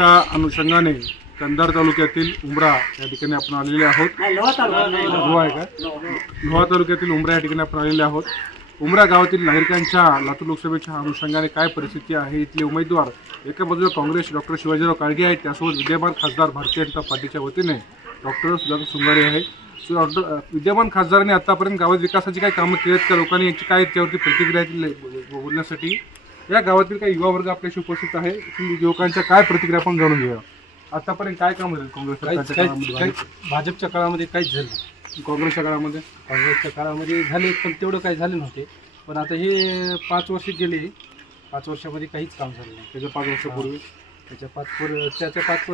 त्या अनुषंगाने कंधार तालुक्यातील उमरा या ठिकाणी आपण आलेले आहोत. लोहा आहे का? लोहा तालुक्यातील उमरा या ठिकाणी आपण आलेले आहोत. उमरा गावातील नागरिकांच्या लातूर लोकसभेच्या अनुषंगाने काय परिस्थिती आहे? इथले उमेदवार एका बाजूला काँग्रेस डॉक्टर शिवाजीराव काळगे आहेत. त्यासोबत विद्यमान खासदार भारतीय जनता पार्टीच्या वतीने डॉक्टर सुधाकर सुंगारे आहे. सो डॉक्टर विद्यमान खासदारांनी आतापर्यंत गावात विकासाची काही कामं केलीत का? लोकांनी यांची काय त्यावरती प्रतिक्रिया बोलण्यासाठी या गावातील काही युवा वर्ग आपल्याशी उपस्थित आहे. ती युवकांच्या काय प्रतिक्रिया आपण जाणून घेऊया. आतापर्यंत काय काम झालं काँग्रेस भाजपच्या काळामध्ये काहीच झालं नाही. काँग्रेसच्या काळामध्ये? काँग्रेसच्या काळामध्ये झाले पण तेवढं काही झाले नव्हते. पण आता हे पाच वर्ष गेले पाच वर्षामध्ये काहीच काम झालं नाही. त्याच्या पाच वर्षापूर्वी? त्याच्या पाच त्याच्या पाच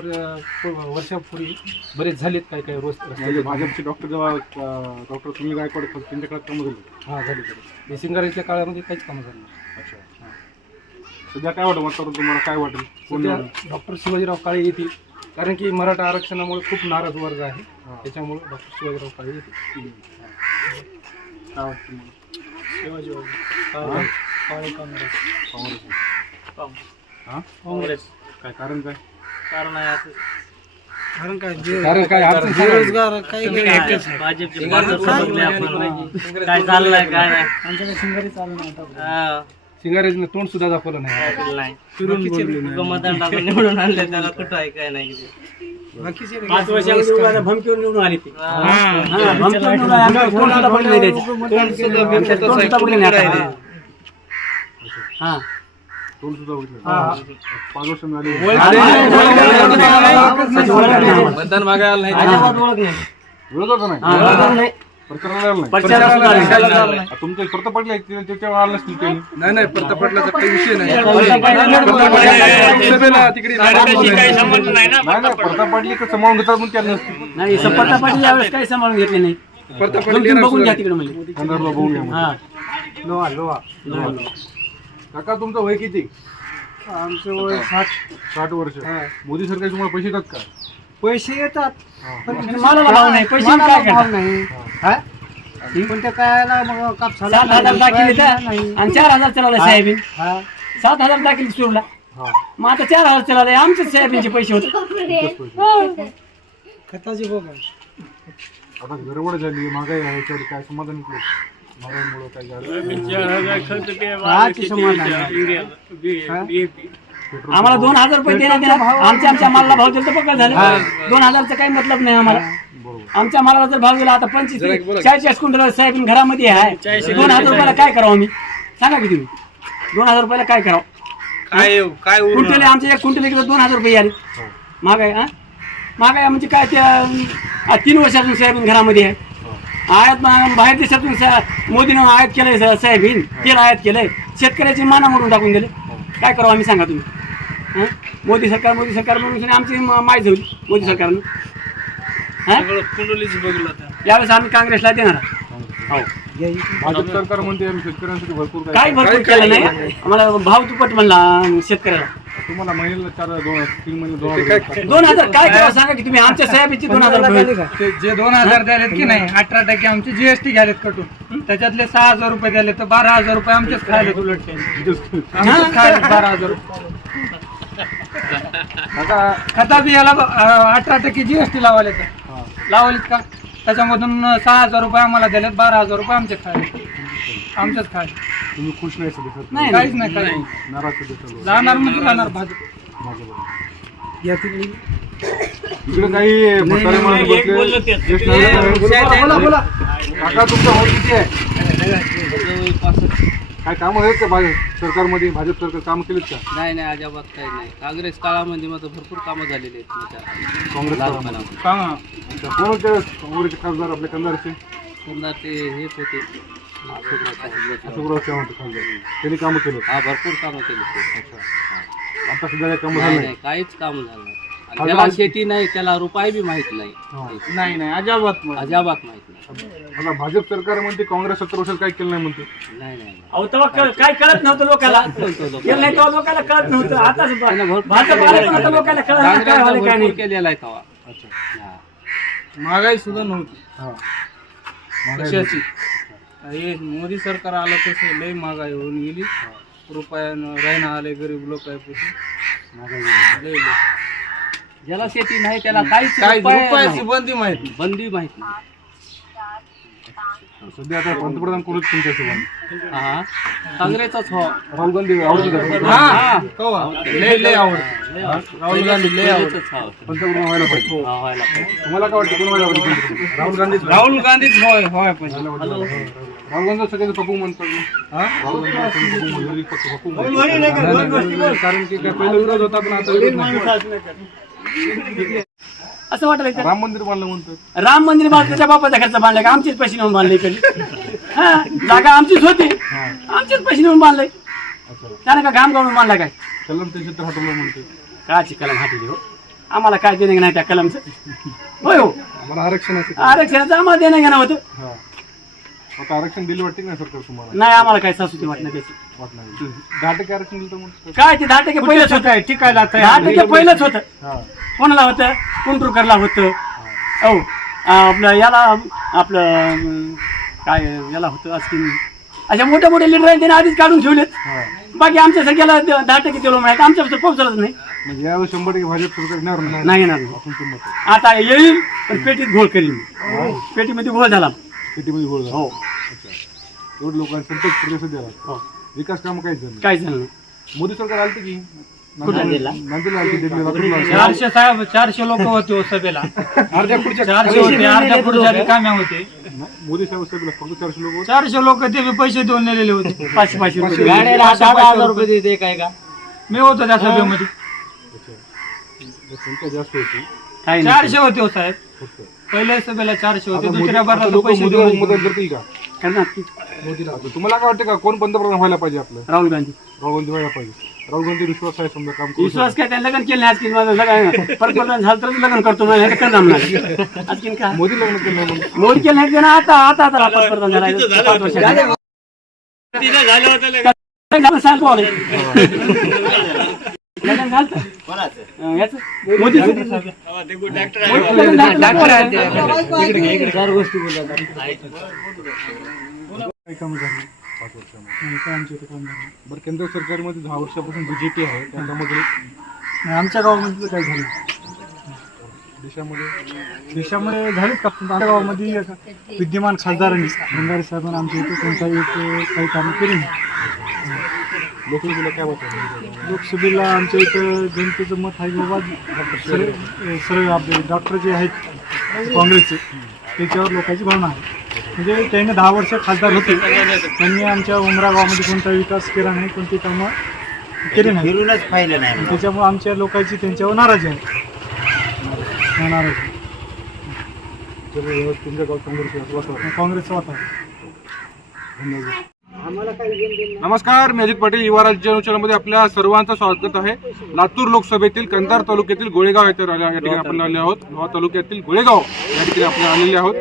वर्षापूर्वी बरेच झालेत काही काही रोज म्हणजे भाजपचे डॉक्टर जेव्हा अं, डॉक्टर सुनील गायकवाड होते, त्यांच्या काळात कामं झाली. हां झाले हे सिंगारीच्या काळामध्ये काहीच काम झालं नाही सध्या काय वाटतं वातावरण तुम्हाला? काय वाटेल? कोण सध्या निवडून? डॉक्टर शिवाजीराव काळे येतील. कारण की मराठा आरक्षणामुळे खूप नाराज वर्ग आहे. हा. त्याच्यामुळे डॉक्टर शिवाजीराव काळे येतील. काय वाटतं तुम्हाला? शिवाजीराव हा? काळे काँग्रेस. काँग्रेस. हा? काँग्रेस. काय कारण काय? कारण आहे असं. कारण काय? कारण काय? अडचण बेरोजगार काही भाजपचे भाजप समजले आपण काय चाललंय काय नाही. हा, सिंगारेजने तोंड सुद्धा दाखवलं नाही. केलं नाही. फिरून बोलले टाकून निवडून आणले त्याला कुठं आहे काय नाही. किती. पाच वर्षामध्ये भमकीवर निवडून आली ती. हा. भमकीवर निवडून आली. आमच्याकडे कोण सुद्धा बघलं नाही. त्याची. कोण सुद्धा बघलं नाही आता. हा. तोंड सुद्धा बघितलं पाच वर्ष झाली. मतदान मागायला नाही. अजिबात ओळख नाही. विरोधाचं नाही. हा, ओळख नाही. प्रचाराला आलं नाही. प्रचाराला सुद्धा नाही. प्रत पडले त्याच्यावर त्यांनी. नाही काही विषय नाही. तिकडे नाही. नाही. प्रताप पाडली का समावून घेतात म्हणून त्याला नसतील नाही सपत्ता पाटील यावेळेस काही सांभाळून घेतले नाही. दोन तीन बघून घ्या तिकडे म्हणजे. बघून घ्या. हा. लोहा लोहा. काका तुमचं वय किती? आमचं वय साठ. साठ वर्ष. मोदी सरकार तुम्हाला पैसे देतात का? पैसे येतात. पण मालाला भाव नाही. पैसे काय करणार? नाही. पण ते काय मग कापसाला सात हजार दाखिले तर आणि चार हजार चलावले साहेबीन. हा. सात हजार दाखिले सुरूला हा. मग आता चार हजार चलावले. आमचेच साहेबींचे पैसे होते. खताची बघ आता गडबड झाली. महागाई आहे याच्यावर काय समाधान केलं महागाईमुळे काय झालं? आम्हाला दोन हजार रुपये देण्यात येणार. आमच्या आमच्या मालाला भाव दिला तर पकड झालं. दोन हजारचा काही मतलब नाही आम्हाला. आमच्या मालाला जर भाव दिला आता पंचवीस चाळीस क्विंटल साहेब घरामध्ये आहे. दोन हजार रुपयाला काय करावं आम्ही? सांगा की तुम्ही. दोन हजार रुपयाला काय करावं? काय काय क्विंटल आमचे एक क्विंटल इकडे दोन हजार रुपये आले महागाई हा? महागाई म्हणजे काय त्या आ, तीन वर्षातून सोयाबीन घरामध्ये आहे. आयात बाहेर देशातून मोदीनं आयात केलंय स- सोयाबीन. तेल आयात केलंय. शेतकऱ्याची माना मोडून टाकून दिले. काय करावं आम्ही सांगा तुम्ही. हं? मोदी सरकार मोदी सरकार म्हणून आमची माय झाली मोदी सरकारनं. हा? यावेळेस आम्ही काँग्रेसला देणार. हो. भाजप सरकार म्हणते आम्ही शेतकऱ्यांसाठी भरपूर काय काही भरपूर केलं नाही. आम्हाला भाव दुप्पट म्हणला शेतकऱ्याला. तुम्हाला महिन्याला चार दोन तीन महिने दोन हजार काय करावं सांगा की तुम्ही आमच्या साहेबची दोन हजार जे दोन हजार द्यालेत की नाही अठरा टक्के आमचे जीएसटी घ्यालेत कटून. त्याच्यातले सहा हजार रुपये द्याले तर बारा हजार रुपये आमचेच खायले उलट. बारा हजार रुपये. आता खता बियाला अठरा टक्के जीएसटी लावाले तर लावलेत का त्याच्यामधून सहा हजार रुपये आम्हाला दिलेत बारा हजार रुपये आमचे खायले आमचेच खायले तुम्ही खुश नाही सध्या नाही काहीच नाही काही नाही. नाराज सध्या सर्व. जाणार म्हणजे जाणार भाजप. इकडे काही म्हातारे माणसं बसले. ज्येष्ठ नागरिक आहेत. बोला, बोला. काका तुमचं वय किती आहे काय काम आहेत का भाजप सरकारमध्ये भाजप सरकार काम केलीत का? नाही नाही अजिबात काही नाही. काँग्रेस काळामध्ये मात्र भरपूर कामं झालेली आहेत माझ्या काँग्रेस अच्छा, कोण होते? काँग्रेसचे खासदार आपल्या कंधारचे? समजा ते हेच होते. अशोकराव साहेब. अशोकराव चव्हाण होते खासदार. त्यांनी कामं केलं हा भरपूर कामं केली ते. आता सध्या काही कामं नाही झालं नाही काहीच काम झालं नाही. त्याला शेती नाही त्याला रुपये बी माहीत नाही. नाही नाही अजिबात अजाबात माहीत नाही. आता भाजप सरकार म्हणते काँग्रेस सत्तर वर्षात काय केलं नाही म्हणते. नाही नाही अहो तेव्हा कळ- काय कळत नव्हतं लोकांला. केलं नाही तेव्हा लोकांना कळत नव्हतं. आता भाजप आलं पण आता लोकांना कळत नाही काय झालं काय नाही. भरपूर केलेला आहे तवा हा. महागाई सुद्धा नव्हती. हा. कशाची हे मोदी सरकार आलं तसं लय महागाई होऊन गेली. रुपयानं राहणं आले गरीब लोक आहे लय लय ज्याला शेती नाही त्याला काहीच काय उपाय रुपयाची नाही. बंदी माहिती बंदी माहीत नाही सध्या आता पंतप्रधान कोणच तुमच्या हिशोबाने हा काँग्रेसच हो राहुल गांधी आवडतं? हा कवा लय लय आवडत राहुल गांधी लय आवडत काँग्रेसच हो. पंतप्रधान व्हायला पाहिजे हा, व्हायला पाहिजे. तुम्हाला काय वाटतं कोण व्हायला पाहिजे पंतप्रधान? राहुल गांधी राहुल गांधीच होय होय पण राहुल गांधी सगळ्यांचं पप्पू म्हणतात. राहुल गांधी पप्पू पप्पू. कारण की काय पहिला विरोध होता पण आता विरोध नाही. असं वाटलं का? राम मंदिर बांधलं म्हणतात राम मंदिर बांधलं त्याच्या बापाचा खर्च बांधलाय का? आमचेच पैसे नेऊन बांधले कधी हा जागा आमचीच होती. आमचेच पैसे नेऊन बांधले त्याने का घाम गावून बांधला काय? कलम ते क्षेत्र हटवलं म्हणते काची कलम हाती हो आम्हाला काय देणं नाही त्या कलमचं? होय हो. आम्हाला आरक्षण असेल आरक्षणाचं आम्हाला देणं घेणं होतं. हा. आता आरक्षण दिलं वाटते नाही सरकार तुम्हाला? नाही आम्हाला काय सासूची वाटणं त्याची. काय ते दहा टक्के पहिलंच होतं? टिकायला दहा टक्के पहिलंच होतं. हा. कोणाला होतं? कुंट्रुकरला होतं. हो. आपलं याला आपलं काय याला होतं असं. अशा मोठ्या मोठ्या लिडर आहेत त्याने आधीच काढून ठेवलेत. हा. बाकी आमच्या सगळ्याला दहा टक्के तेलो माहिती? आमच्यापासून पोहोचलंच नाही. म्हणजे यावेळी शंभर टक्के भाजप सरकार येणार नाही. नाही येणार. आहे. आता येईल पण पेटीत घोळ करीन. पेटीमध्ये घोळ झाला. सिटीमध्ये गोळ झाला. हो. अच्छा. एवढं लोकांनी संतोष प्रदेश हो. विकास काम काहीच झालं नाही. काय झालं नाही. मोदी सरकार आलते की? नांदेडला नांदेडला आलते दिल्लीला. लातूरला आलते. चारशे साहेब चारशे लोक होते हो सभेला. अर्ध्या पुढच्या चारशे होते अर्ध्या पुढच्या रिकाम्या होते. मोदी साहेब सभेला फक्त चारशे लोक होते. चारशे लोक ते बी पैसे देऊन नेलेले होते. पाचशे पाचशे रुपये. दिले. गाड्याला दहा दहा हजार रुपये देते काय का? मी होतो त्या सभेमध्ये. बस संख्या जास्त होती. काय नाही. चारशे होते हो साहेब. फक्त पहिल्या सभेला चारशे होते आता दुसऱ्या मोदी- आता भरला लोक पैसे मोदीला देऊन मतदान करतील का? करणार की? आता तुम्हाला काय वाटतं का कोण पंतप्रधान व्हायला पाहिजे आपलं? राहुल गांधी. राहुल गांधी व्हायला पाहिजे. राहुल गांधी विश्वास आहे समजा काम करू विश्वास काय? त्यांनी लग्न केलं नाही आज की माझं लग्न पंतप्रधान झालं तर लग्न करतो नाही नाही तर करणार नाही काय? शकतो. मोदी लग्न केलं म्हणून. मोदी केलं नाही आता आता आता पंतप्रधान झाला. पाच सांगतो आले. लग्न झालं तर? अं, याचं? मोदीचं. मोदीचं लग्न झालं तर? काही कामं झाली. पाच वर्षामध्ये. बरं केंद्र सरकारमध्ये दहा वर्षापासून बीजेपी आहे. त्या कामाकडे आमच्या गावामध्ये काय झालं देशामध्ये? देशामध्ये झालेच का? पण आमच्या गावामध्ये एक विद्यमान खासदारांनी बंगारे साहेबांना आमच्या इथे कोणताही एक काही कामं केली नाही. लोकसभेला काय वाटतं? लोकसभेला आमच्या इथं जनतेचं मत आहे की बाबा सर्व सर्व आपले डॉक्टर जे आहेत काँग्रेसचे त्याच्यावर लोकांची भावना आहे. म्हणजे त्याने दहा वर्ष खासदार होते. त्यांनी आमच्या उमरा गावामध्ये कोणता विकास केला नाही कोणती कामं केली नाही. फिरूनच पाहिलं नाही. त्याच्यामुळे आमच्या लोकांची त्यांच्यावर नाराजी आहे. हा, नाराजी तुमच्या गावात काँग्रेस वाटतं. काँग्रेसचं वातावरण नमस्कार मी अजित पाटील युवा राज्य चॅनलमध्ये आपल्या सर्वांचं स्वागत आहे. लातूर लोकसभेतील कंधार तालुक्यातील गोळेगाव येथे या ठिकाणी आपण आले आहोत. लोहा तालुक्यातील गोळेगाव या ठिकाणी आपण आलेले आहोत.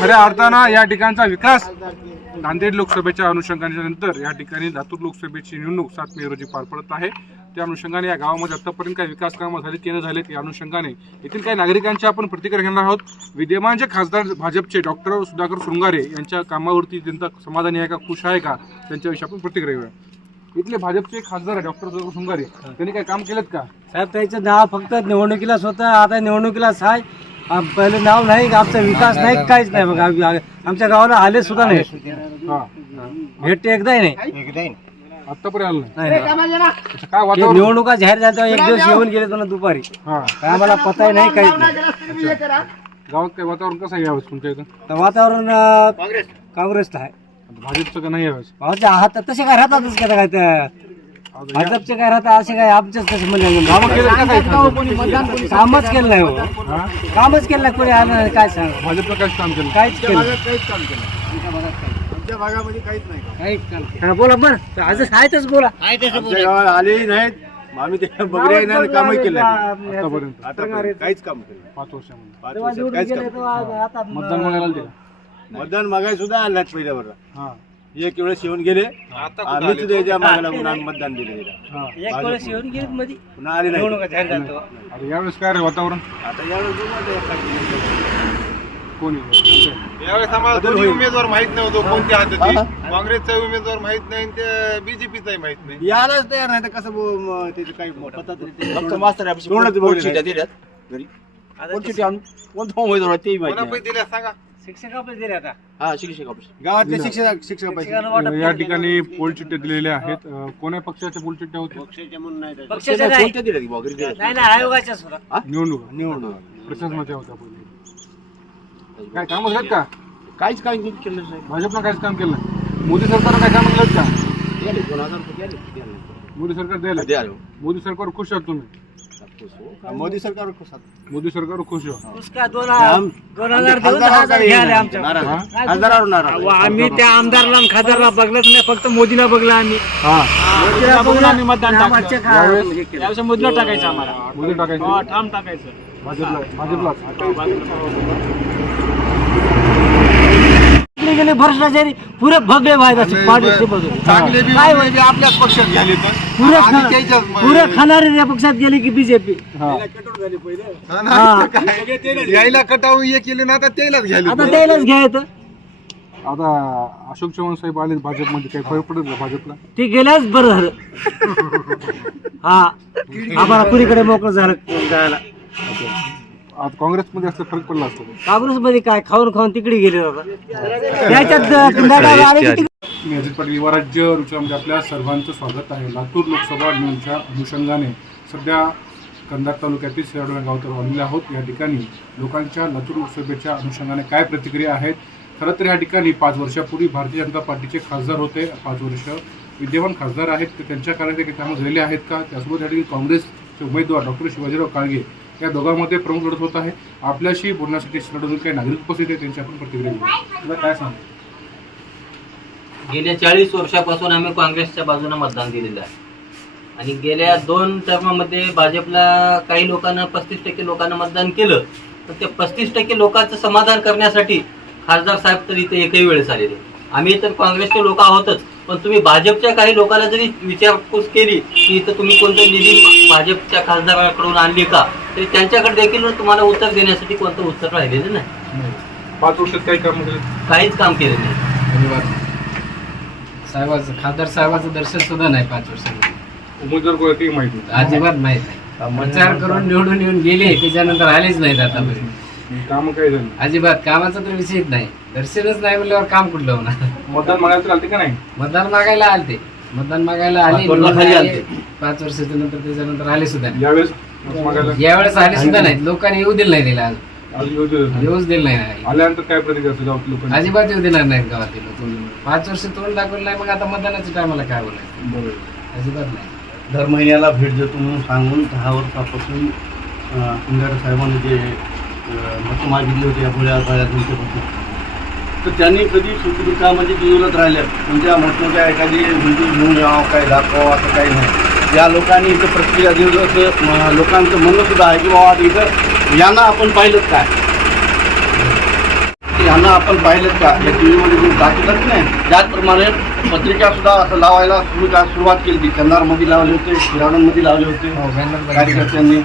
खऱ्या अर्थानं या ठिकाणचा विकास नांदेड लोकसभेच्या अनुषंगाने नंतर या ठिकाणी लातूर लोकसभेची निवडणूक सात मे रोजी पार पडत आहे. त्या अनुषंगाने या गावामध्ये आतापर्यंत काही विकास कामं झाली केलं झालेत या अनुषंगाने. येथील काही नागरिकांची आपण प्रतिक्रिया घेणार आहोत. विद्यमान जे खासदार भाजपचे डॉक्टर सुधाकर शृंगारे यांच्या कामावरती जनता समाधानी आहे का खुश आहे का त्यांच्याविषयी आपण प्रतिक्रिया घेऊया. इथले भाजपचे खासदार आहे डॉक्टर सुधाकर शृंगारे त्यांनी काही काम केलेत का? साहेब त्याचं नाव फक्त निवडणुकीलाच होतं आता निवडणुकीलाच आहे पहिलं नाव नाही आमचा विकास नाही काहीच नाही. बघा आमच्या गावाला आले सुद्धा नाही. भेटते एकदाही नाही. आतापर्यंत आलं नाही. नाही. अच्छा, काय हे वातावरण? निवडणुका जाहीर झाल्या एक दिवस येऊन गेले म्हणा दुपारी. हा. काय आम्हाला पताही नाही काहीच नाही. गावात काय वातावरण कसं आहे यावेळेस तुमच्या इथं? तर वातावरण अं, काँग्रेसचं आहे. भाजपचं का नाही यावेळेस? भावाचे आहात तसे काय राहतातच का काय त्या भाजपचे काय राहतात असे काय आमचेच कसे म्हणजे कामं केलेत का काही खासदार? कामच केलं नाही हो. हा? कामच केलं नाही. कोणी आलं नाही काय सांग? भाजपनं काहीच काम केलं काहीच केलं काहीच काम केलं. हा, बोला बरं आज आहेतच बोला. आलेही नाहीत. आम्ही ते बघले नाही कामही केलं नाही. आतापर्यंत. आतापर्यंत काहीच काम केलं नाही. पाच वर्षामध्ये. पाच वर्षात काहीच काम मतदान मागायला का? मतदान मागाय सुद्धा आलं नाहीत पहिल्या वर्षात हा. एक वेळेस येऊन गेले. आम्हीच त्याच्या मागायला पुन्हा मतदान दिलं गेलं हा. एक वेळेस येऊन गेले मध्ये पुन्हा आले नाही. आता यावेळेस काय रे वातावरण? आता यावेळेस बघू आता. कोणी यावेळेस आम्हाला दोन्ही उमेदवार माहीत नव्हतो कोणत्या हाताची काँग्रेसचा उमेदवार माहीत नाही आणि बीजेपीचाही माहीत नाही. यायलाच तयार नाही तर कसं त्याचं काही उमेदवार आहे तेही माहिती सांगा. शिक्षक आपले दिले आता. हा शिक्षक ऑफिस गावातले शिक्षक या ठिकाणी पोल चिठ्ठ्या दिलेल्या आहेत. कोण्या पक्षाच्या पोल चिठ्ठ्या होत्या पक्षाच्या दिल्या निवडणूक. निवडणूक. प्रशासनाच्या होत्या काय काम का? काहीच काही केलं नाही. भाजपनं काहीच काम केलं मोदी सरकारनं काय काम केलं का? द्याले, दोन हजार रुपये द्याले, द्याले. मोदी सरकार द्यायला? द्याले. मोदी सरकार खुश आहात तुम्ही? मोदी सरकार खुश मोदी सरकार खुश आहात. उसका दोन दोन हजार देऊन दहा हजार घ्यायला आमच्या. नाराज हा? खासदारावर नाराज अहो, आम्ही त्या आमदारला आणि खासदारला बघलंच नाही फक्त मोदीला बघलं आम्ही. हा. मोदीला बघून आम्ही मतदान आमच्या टाकलं. खा- यावेळेस यावेळेस मोदीला टाकायचं आम्हाला. मोदी हो, टाकायचं ठाम टाकायचं. भाजपला भाजपलाच. इकडे गेले भ्रष्टाचारी. पुरे भगले व्हायचे असे पाडीचे बघून. चांगले बी काय म्हणजे आपल्याच पक्षात झाले तर पुरे त्याच्याच पुरे खाणारे या पक्षात गेले की बीजेपी हा. हा काय? यायला कटावून हे केले ना आता त्यालाच घ्यायला आता त्यालाच घ्यायचं. आता अशोक चव्हाण साहेब आले भाजपमध्ये काही फरक पडेल का भाजपला? ते गेल्याच बरं झालं. हा. आम्हाला कुणीकडे मोकळं झालं? जायला. आज काँग्रेसमध्ये असं फरक पडला असतो. का? काँग्रेस मध्ये काय? खाऊन खाऊन तिकडे गेले बाबा त्याच्यात नडा आले की तिकडे मी अजित पाटील युवा राज्य रुचामध्ये आपल्या सर्वांचं स्वागत आहे. लातूर लोकसभा निवडणुकीच्या अनुषंगाने सध्या कंधार तालुक्यातील सेरडो या गावात आलेले आहोत. या ठिकाणी लोकांच्या लातूर लोकसभेच्या अनुषंगाने काय प्रतिक्रिया आहेत? खरं तर या ठिकाणी पाच वर्षापूर्वी भारतीय जनता पार्टीचे खासदार होते. पाच वर्ष विद्यमान खासदार आहेत. तर त्यांच्या काळात काही कामं झालेले आहेत का? त्यासोबत या ठिकाणी काँग्रेसचे उमेदवार डॉक्टर शिवाजीराव काळगे या दोघांमध्ये प्रमुख लढत होत आहे. आपल्याशी बोलण्यासाठी लढवून काही नागरिक उपस्थित आहे त्यांची आपण प्रतिक्रिया घेऊ. तुला काय सांग गेल्या चाळीस वर्षापासून आम्ही काँग्रेसच्या बाजूने मतदान दिलेलं आहे. आणि गेल्या दोन टर्मामध्ये भाजपला काही लोकांना पस्तीस टक्के लोकांना मतदान केलं. पण ते पस्तीस टक्के लोकांचं समाधान करण्यासाठी खासदार साहेब तर इथे एकही वेळेस आलेले आम्ही तर काँग्रेसचे लोक आहोतच. पण तुम्ही भाजपच्या काही लोकांना जरी विचारपूस केली की इथं तुम्ही कोणतं निधी भाजपच्या खासदाराकडून आणली का तरी त्यांच्याकडे देखील तुम्हाला उत्तर देण्यासाठी कोणतं उत्तर राहिलेलं नाही. पाच वर्षात काही काम केलं? काहीच काम केलं नाही. साहेबाचं खासदार साहेबाचं दर्शन सुद्धा नाही पाच वर्षात. उमेदवार माहिती. अजिबात माहीत नाही. प्रचार करून निवडून येऊन गेले त्याच्यानंतर आलेच नाहीत आतापर्यंत काम काय झालं अजिबात कामाचा तर विषयच नाही. दर्शनच नाही म्हणल्यावर काम कुठलं होणार? मतदान मागायला तर आलते का नाही? मतदान मागायला आलते. मतदान मागायला आले पाच वर्षाखाली निवडून आलते. आले. पाच वर्षाच्या नंतर त्याच्यानंतर आले सुद्धा नाही. यावेळेस मागायला यावेळेस आले सुद्धा नाहीत. लोकांनी येऊ दिलं नाही आज येऊ दे. येऊच दिलं नाही आल्यानंतर काय प्रतिक्रिया असेल गावातील लोकांची? अजिबात येऊ देणार नाहीत गावातील लोक. पाच वर्ष तोंड दाखवलं नाही मग आता मतदानाच्या टायमाला काय बोलायचं? बरोबर. अजिबात नाही. दर महिन्याला भेट देतो म्हणून सांगून दहा वर्षापासून कुंगारे साहेबांनी जे अ, मतं मागितली होती या भोळ्या भाड्या जनतेपासून तर त्यांनी कधी सुखदुःखामध्ये जीवलत राहिल्या? कोणत्या मोठमोठ्या एखादी बिंदू घेऊन यावं काय दाखवावं असं काही नाही. या लोकांनी इथं प्रतिक्रिया दिलं असं लोकांचं म्हणणं सुद्धा आहे की बाबा इथं यांना आपण पाहिलं काय? यांना आपण पाहिलं का या टी व्हीमध्ये जे दाखवतात नाही त्याचप्रमाणे पत्रिका सुद्धा असं लावायला सुरू सुरुवात केली होती. कन्नारमध्ये लावले होते शिराडूनमध्ये लावले होते. कार्यकर्त्यांनी.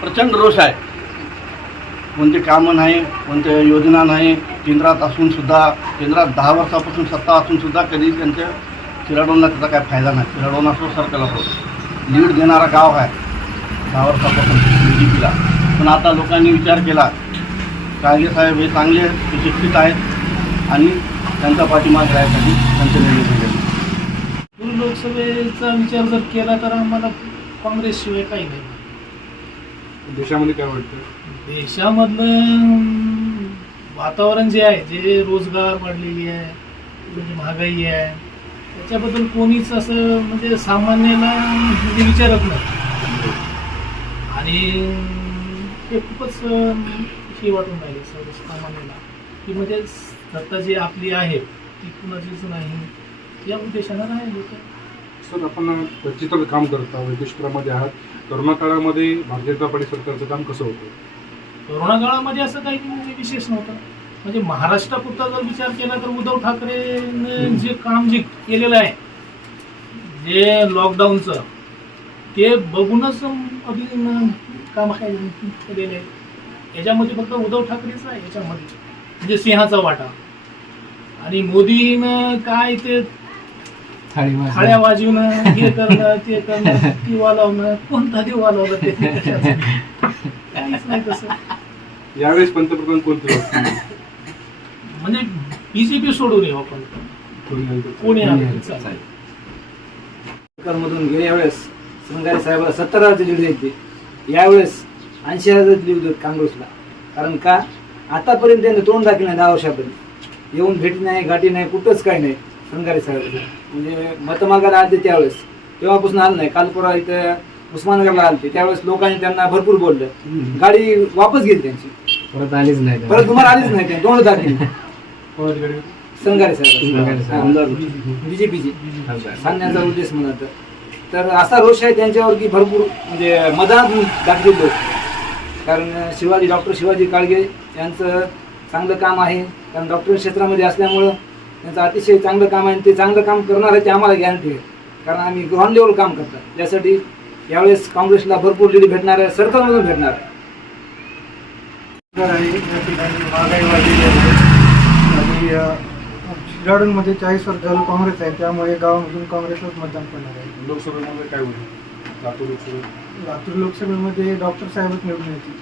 प्रचंड रोष आहे. कोणते कामं नाही कोणत्या योजना नाही. केंद्रात असूनसुद्धा केंद्रात दहा वर्षापासून सत्ता असूनसुद्धा कधी त्यांच्या शिराडोनला त्याचा काय फायदा नाही. शिराडोन असो सरकारला असो लीड देणारा गाव आहे. दहा वर्षापासून बी जे पीला पण आता लोकांनी विचार केला काळगे साहेब हे चांगले सुशिक्षित आहेत आणि त्यांचा पाठिंबा राहण्यासाठी त्यांचे निर्णय घेतले. लोकसभेचा विचार जर केला तर आम्हाला काँग्रेसशिवाय काही नाही. देशामध्ये काय वाटतं? देशामधलं वातावरण जे आहे जे रोजगार वाढलेली आहे म्हणजे महागाई आहे त्याच्याबद्दल कोणीच असं म्हणजे सामान्याला म्हणजे विचारत नाही. आणि ते खूपच हे वाटून राहिले सर्वसामान्याला की म्हणजे सत्ता जी आपली आहे ती कुणाचीच नाही. या उद्देशानं राहिले होते. सर आपण चित्र काम करता देशभरामध्ये आहात. करोना काळामध्ये भारतीय जनता पार्टी सरकारचं काम कसं होतं? कोरोना काळामध्ये असं काही म्हणजे विशेष नव्हतं. म्हणजे महाराष्ट्रापुरता जर विचार केला तर उद्धव ठाकरेनं जे काम जे केलेलं आहे जे लॉकडाऊनचं ते बघूनच काम काय केलेलं आहे. याच्यामध्ये फक्त उद्धव ठाकरेच आहे याच्यामध्ये. म्हणजे सिंहाचा वाटा. आणि मोदीनं काय ते थाळ्या वाजवणं हे करणं ते करणं ती वालावणं कोणता ती वालावलं ते? काहीच नाही तसं. यावेळेस पंतप्रधान कोणते? म्हणजे बीजेपी सोडून येऊ आपण. कोणी. सरकारमधून गेल्या वेळेस श्रंगारे साहेबाला सत्तर हजारची लीड द्यायची यावेळेस ऐंशी हजार लीड देत काँग्रेसला. कारण का? आतापर्यंत त्यांनी तोंड दाखल नाही दहा वर्षापर्यंत. येऊन भेटी नाही गाठी नाही कुठंच काही नाही. श्रंगारे साहेब म्हणजे मतं मागायला आलते त्यावेळेस. तेव्हापासून आलं नाही. काल परवा इथं उस्मानगरला आलते. त्यावेळेस लोकांनी त्यांना भरपूर बोललं. गाडी वापस गेली त्यांची. परत आलीच नाही परत तुम्हाला आलीच नाही. ते तोंड दाखली संगारे संगारे साहेब. बीजेपीची. सांगण्याचा उद्देश म्हणा तर. तर असा रोष आहे त्यांच्यावर की भरपूर म्हणजे मदत दाखले लोक. कारण शिवाजी डॉक्टर शिवाजी काळगे यांचं चांगलं काम आहे. कारण डॉक्टर क्षेत्रामध्ये असल्यामुळं त्यांचं अतिशय चांगलं काम आहे आणि ते चांगलं काम करणार आहे ते आम्हाला गॅरंटी आहे. कारण आम्ही ग्राउंड लेवल काम करतात. त्यासाठी यावेळेस काँग्रेसला भरपूर लीड भेटणार आहे सरकारमधून भेटणार आहे. या ठिकाणी महागाई वाढलेली आहे. आणि शिराडूनमध्ये चाळीस वर्ष झालं काँग्रेस आहे. त्यामुळे गावामधून काँग्रेसलाच मतदान करणार आहे. लोकसभेमध्ये काय होईल? लातूर लोकसभेत? लातूर लोकसभेमध्ये डॉक्टर साहेबच निवडून येतील.